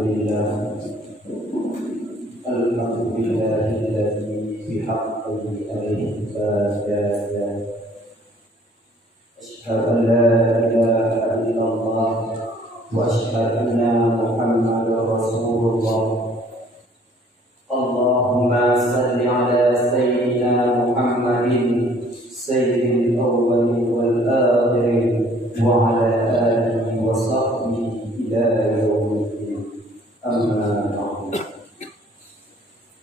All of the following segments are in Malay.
لله الذي بحقه عليه فجازا. أشهد أن لا إله إلا الله وأشهد أن محمدا رسول الله. اللهم صل على سيدنا محمد سيد الأولين والآخرين وعلى آله وصحبه إلى يوم الدين. أما بعد.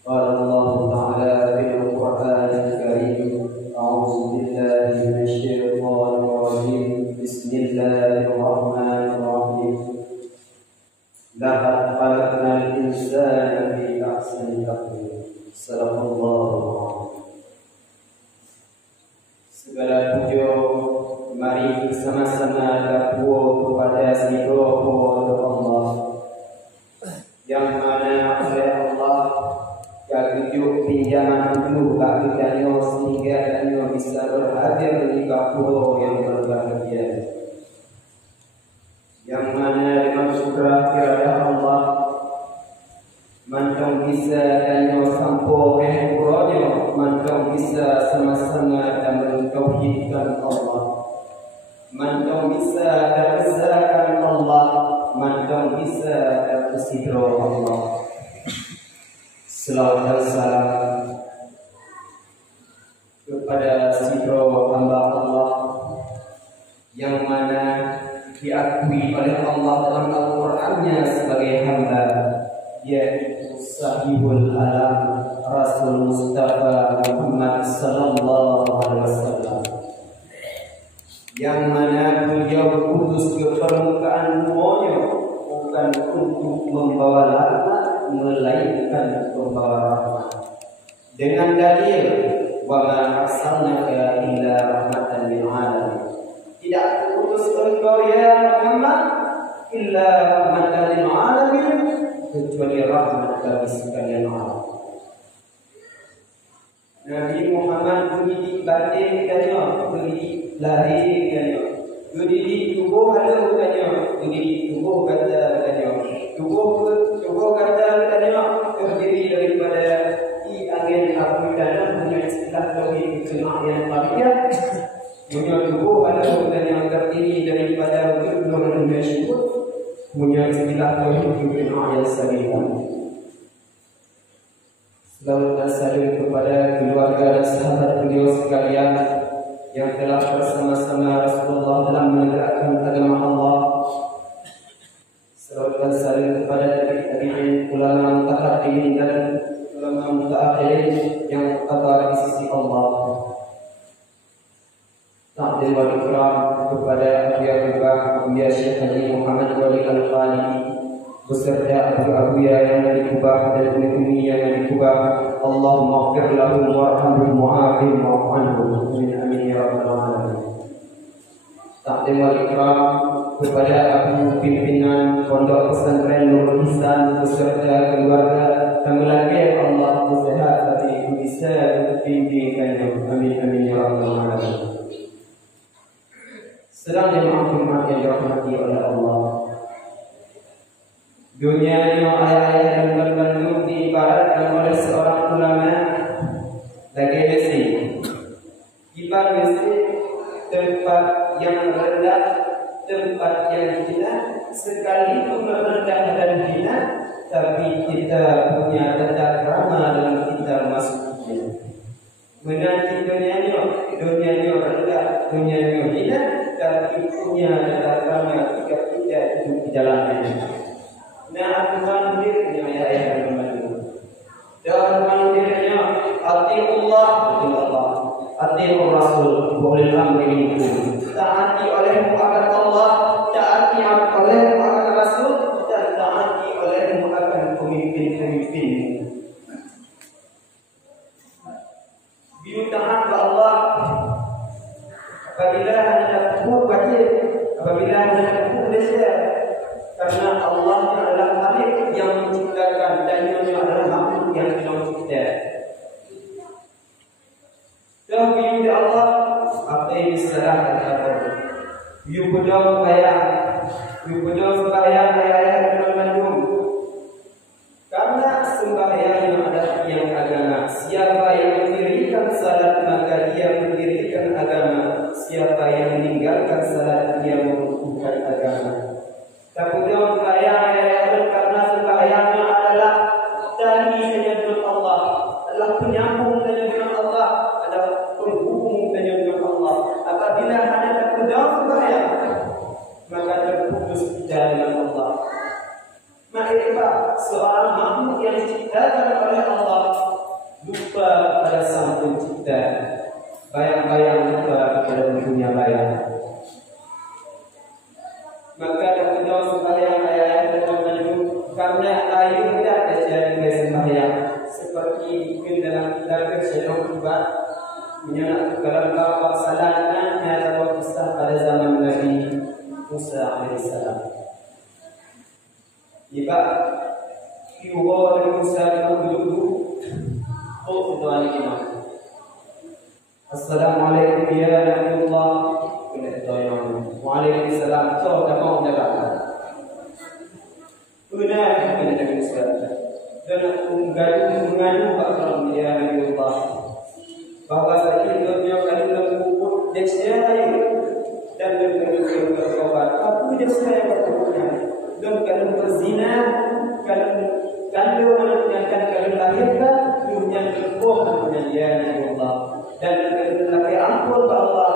قال الله تعالى في القرآن الكريم: أعوذ بالله من الشيطان الرجيم. بسم الله الرحمن الرحيم. لقد خلقنا الإنسان في أحسن تقويم. صدق الله العظيم. Segala puja mari bersama-sama berdoa kepada si Roh Allah yang mana oleh Allah ketujuh pinjaman dulu bagi kalian sehingga kalian bisa berhadir di kapal yang berbahagia, yang mana dengan syukur kepada Allah mantong bisa kalian sampai puranya, mantong bisa sama-sama dan mentauhidkan Allah, mantong bisa berkesakan Allah, mantong bisa berkesidro Allah. Selawat dan salam kepada sidro hamba Allah yang mana diakui oleh Allah dalam Al-Qur'annya sebagai hamba, yaitu Sahibul Alam Rasul Mustafa Muhammad sallallahu alaihi wasallam, yang mana beliau kudus ke permukaan dunia bukan untuk membawa laknat melainkan membawa rahmat, dengan dalil wa ma arsalnaka illa rahmatan lil alamin. Tidak utus engkau ya Muhammad illa rahmatan lil alamin, kecuali rahmat bagi sekalian alam. Nabi Muhammad mendidik batin katanya, mendidik lahir katanya, mendidik tubuh ada katanya, mendidik tubuh kata katanya, tubuh kata katanya terdiri daripada angin api dan punya istilah tauhid yang tabiat. Punya tubuh ada katanya terdiri daripada ulul masyhur, punya istilah tauhid yang sabila. Selamat dan salam kepada keluarga dan sahabat beliau sekalian yang telah bersama-sama Rasulullah dalam menegakkan agama Allah. Selamat dan salam kepada adik-adik ulama mutaqaddimin dan ulama mutaakhirin yang berkabar di sisi Allah. Takdir wal ikram kepada Abuya Syekh Haji Muhammad Wali Al-Khali beserta abu-abuya yang di Kubah dan umi-umi yang di Kubah. Allahumma ighfir lahum warhamhum wa'afihim wa'fu anhum. Amin ya rabbal alamin. Takdim wal ikram kepada abu pimpinan Pondok Pesantren Nurul Ihsan beserta keluarga dan melagi Allah sehat tapi bisa dibimbingkannya. Amin amin ya rabbal alamin. Sedang jemaah yang dirahmati oleh Allah, dunia yang ayat-ayat dan berbandung diibaratkan oleh seorang ulama lagi mesin. Ibarat mesin tempat yang rendah, tempat yang hina, sekalipun rendah dan hina, tapi kita punya tata krama dalam kita masuknya. Menanti dunia rendah, dunia hina, tapi punya tata krama jika kita hidup di dalamnya. Nah, Tuhan dirinya ayat-ayat yang dan Tuhan dirinya atiullah Allah, atiur Rasul wa ulil amri minkum. Taati olehmu akan Allah, taati olehmu akan Rasul, dan taati olehmu akan pemimpin-pemimpin. Bila taat kepada Allah, apabila anda takut wajib, apabila anda takut dosa, karena Allah adalah Khalik yang menciptakan dan Dia adalah makhluk yang mencipta. Dan bila Allah apa yang diserahkan kepada you berdoa supaya ayat-ayat yang mengandung adalah penyambung dengan Allah, adalah penghubung dengan Allah. Apabila hanya terpendam sembahyang, maka terputus dengan Allah. Maka seorang makhluk yang diciptakan oleh Allah lupa pada Sang Pencipta, bayang-bayang lupa pada dunia bayang. Maka terpendam sembahyang ayat karena air tidak terjadi sembahyang, seperti dalam kitab Syarah Kibat menyatakan dalam bab salatnya adalah kisah pada zaman Nabi Musa alaihissalam. Jika kiwa Nabi Musa dulu doa imam. Assalamualaikum ya Nabiullah. Waalaikumsalam. So, tak mau menjawab. Benar kena Nabi Musa dan mengadu bakal ya Nabiullah bahwa saja dunia kali lembut desnya dan berkali bertobat. Apa desnya yang bertobatnya? Dan kalau berzina, kalau menanyakan kalau lahirkan dunia berbohong dengan ya Nabiullah dan lagi ampun Allah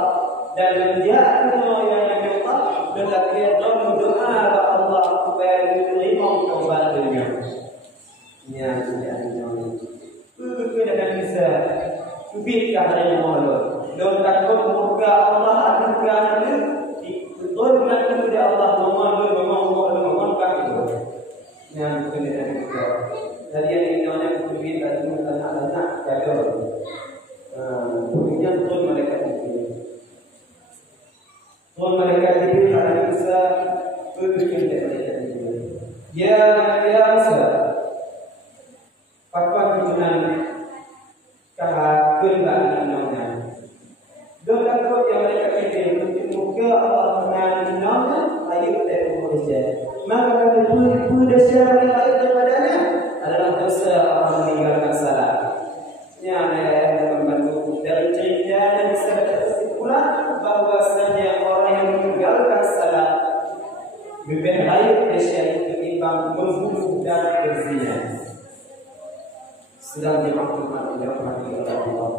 dan menjadi yang Nabiullah dan lagi doa Allah supaya diterima taubatnya. Ya sudah itu tidak bisa subitkan hanya Allah. Dan takut murka Allah akan kerana betul nanti kepada Allah memohon kafir. Yang tidak bisa. Tadi yang dinamakan subit tadi anak-anak kafir. Bunyinya betul mereka itu. Betul mereka itu karena bisa berbikin mereka itu. Ya Musa. Apa tujuan kehadiran namanya? Doa doa yang mereka ini muka Allah namanya ayat Indonesia. Maka kalau Indonesia ayat daripadanya adalah dosa orang meninggalkan salat. Yang membantu dari cerita dan kesimpulan bahwasanya orang yang meninggalkan salat lebih baik daripada ketimbang membunuh dan berzina. Sedang dimaksudkan oleh Allah.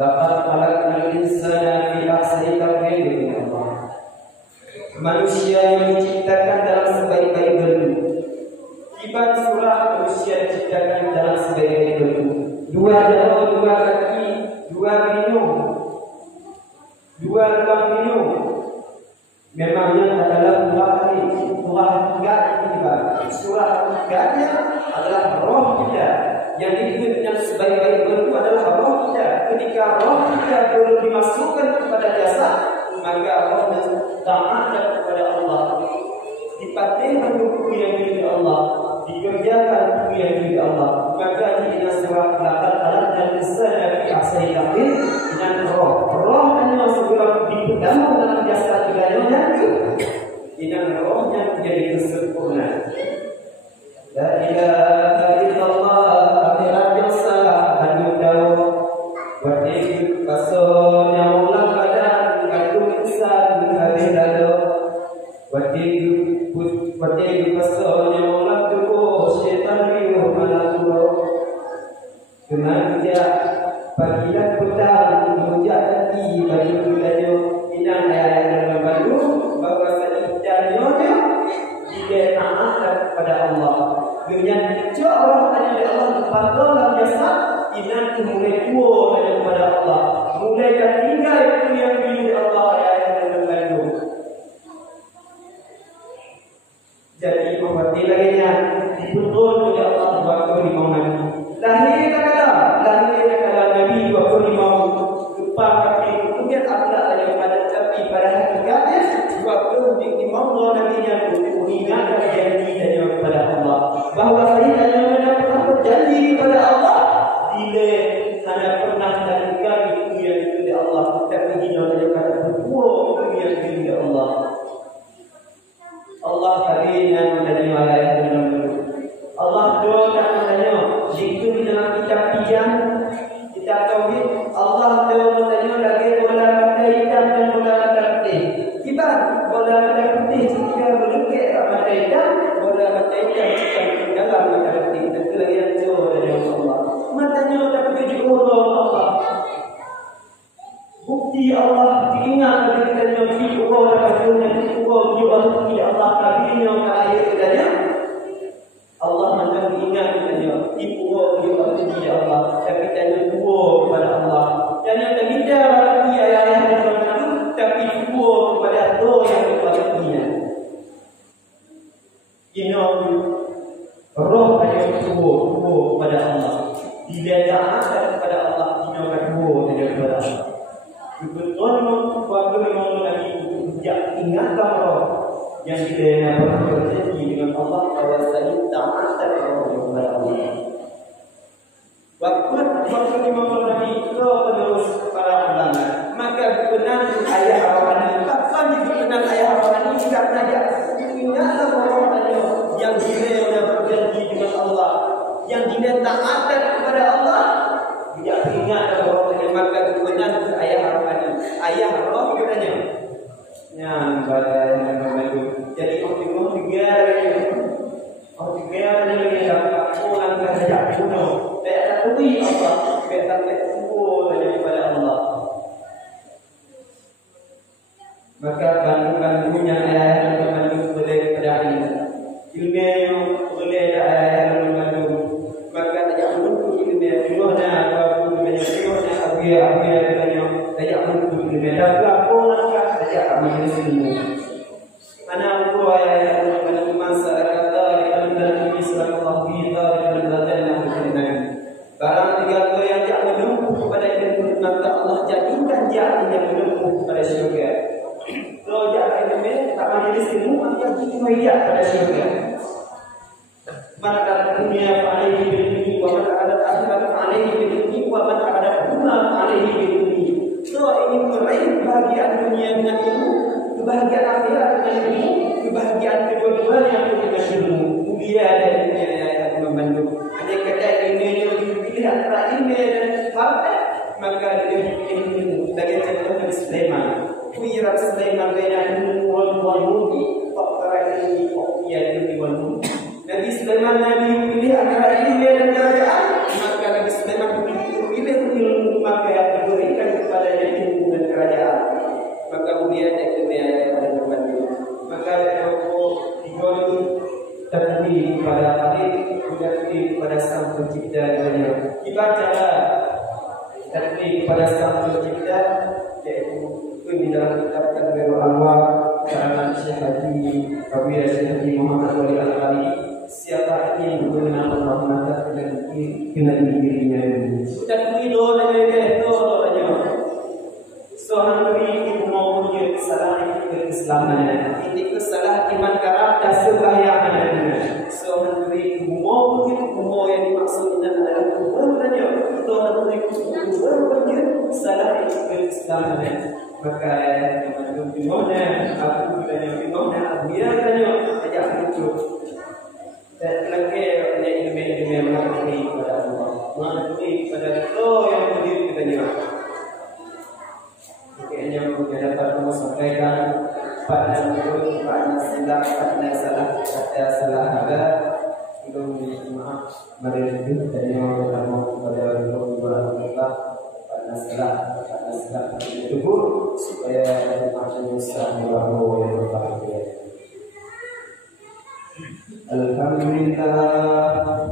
Laqad khalaqnal insana fi ahsani taqwim. Manusia yang diciptakan dalam sebaik-baik bentuk. Kibat surah manusia diciptakan dalam sebaik-baik bentuk. Dua jauh, dua kaki, dua minum, dua lubang minum. Memangnya adalah surah tiganya adalah roh kita yang diikuti dengan sebaik-baik bentuk adalah roh kita. Ketika roh kita belum dimasukkan kepada jasad, maka rohnya taat kepada Allah. Dipatihkan hukum yang milik Allah, dikerjakan hukum yang milik Allah. Maka di surah Al-Baqarah dan Isra fi ahsani taqwim dengan roh hanya segera dipegang dalam jasad kita nanti dengan rohnya menjadi sempurna. La ilaha illallah akhirat jasa hadudau wa tibu pasonya ulang badan kadu insan hadidado wa tibu pasonya ulang tubuh syaitan riuh manaturo kemanja pagilan petang menujak kaki bagi kita inang ayat dalam Bandung bahwasanya janyonya dia taat kepada Allah. Dengan orang hanya dari Allah kepada dalam jasa inang mulai tua hanya kepada Allah. Mulai tinggal itu yang milik Allah ayat dalam Bandung. Jadi memperhati laginya dibetul oleh Allah waktu di mana lahirnya kala Nabi waktu di mau lupa tapi kemudian ada yang pada tapi pada hakikatnya waktu di mau Nabi yang mengingat janji dari kepada Allah bahwa saya hanya mendapat janji kepada Allah bila hanya pernah lakukan itu yang dari Allah tapi hina daripada berbuat itu yang dari Allah. Allah tadinya menjadi malaikat Allah doa katanya jika di dalam kitab tiang kitab tauhid Allah doa katanya lagi bola mata hitam dan bola mata putih. Kibar bola mata putih jika berlukis mata hitam, bola mata hitam Ino roh hanya tubuh kepada Allah. Bila taat kepada Allah, ino tubuh hanya kepada Allah. Betul waktu memang lagi tidak ingatkan roh yang kita pernah berjanji dengan Allah bahwa saya taat kepada Allah. Waktu memang lagi roh penerus para ulama, maka berkenan ayah awalnya. Kapan berkenan ayah awalnya tidak saja ingatlah orang-orangnya yang dia berjanji dengan Allah, yang dia taat kepada Allah. Tidak ingat orang-orangnya, maka berkenan ayah awalnya. Ayah roh katanya. Yang pada membantu. Jadi orang tiga lagi dapat orang kerja kuno. Tak tahu apa, kita tak tahu daripada Allah. Maka bantu-bantunya ayah dan membantu boleh kepada ini. Ilmu yang boleh ayah dan membantu. Maka tak menunggu ilmu ilmunya apa pun banyak ilmunya abia banyak menunggu ilmu. Dan laporan tak majlis ilmu. Mana aku ayah dan membantu masyarakat dalam Islam Allah kita dalam belajar. Barang tiga yang tak menunggu kepada ilmu, maka Allah jadikan jalan yang menunggu kepada syurga. Kalau jalan ilmu tak majlis ilmu, maka kita pada syurga. Man ada dunia alaihi biduni wa man ada akhirat alaihi biduni wa man ada dunia alaihi biduni. So ingin meraih kebahagiaan dunia dengan ilmu, kebahagiaan akhirat dengan ilmu, kebahagiaan kedua-duanya dengan ilmu. Mulia ada dunia yang membantu. Ada kata ilmu pilih antara ilmu dan harta, maka dia pilih ilmu. Bagi contoh Nabi Sulaiman, Kuirat Sulaiman baina ilmu wal mulki, faqara ilmi wa ilmi wal mulki. Nabi Sulaiman Nabi pilih antara ilmu dan kerajaan, maka Nabi Sulaiman pilih ilmu, maka yang diberikan kepadanya ilmu dan kerajaan. Maka kemudian ilmu yang ada membantu. Maka digolu terhenti pada hadis, terhenti pada Sang Pencipta dunia. Dibacalah terhenti pada Sang Pencipta, yaitu di dalam kitab Tadbirul Anwar karangan Syekh Haji Rabi'ah Syekh Haji Muhammad Wali Al-Ghali. Siapa yang mengenal Allah maka dengan dirinya ini. Sudah video dengan itu aja. Soal ini mau punya kesalahan keislaman. Ini kesalahan iman karakter sembahyang. Soal ini mau yang dimaksud adalah kuburnya. Soal ini kubur kesalahan keislaman. Maka yang dimana aku dimana biarkannya ajak lucu. Dan lagi ada ilmu-ilmu yang mengerti kepada Allah, mengerti kepada Allah yang berdiri kepadanya. Mungkin yang dapat kamu sampaikan pada mulut, pada salah, pada salah ada. Belum maaf, mari kita tanya kepada Allah pada salah itu supaya macam Islam yang berbahagia. Alhamdulillah.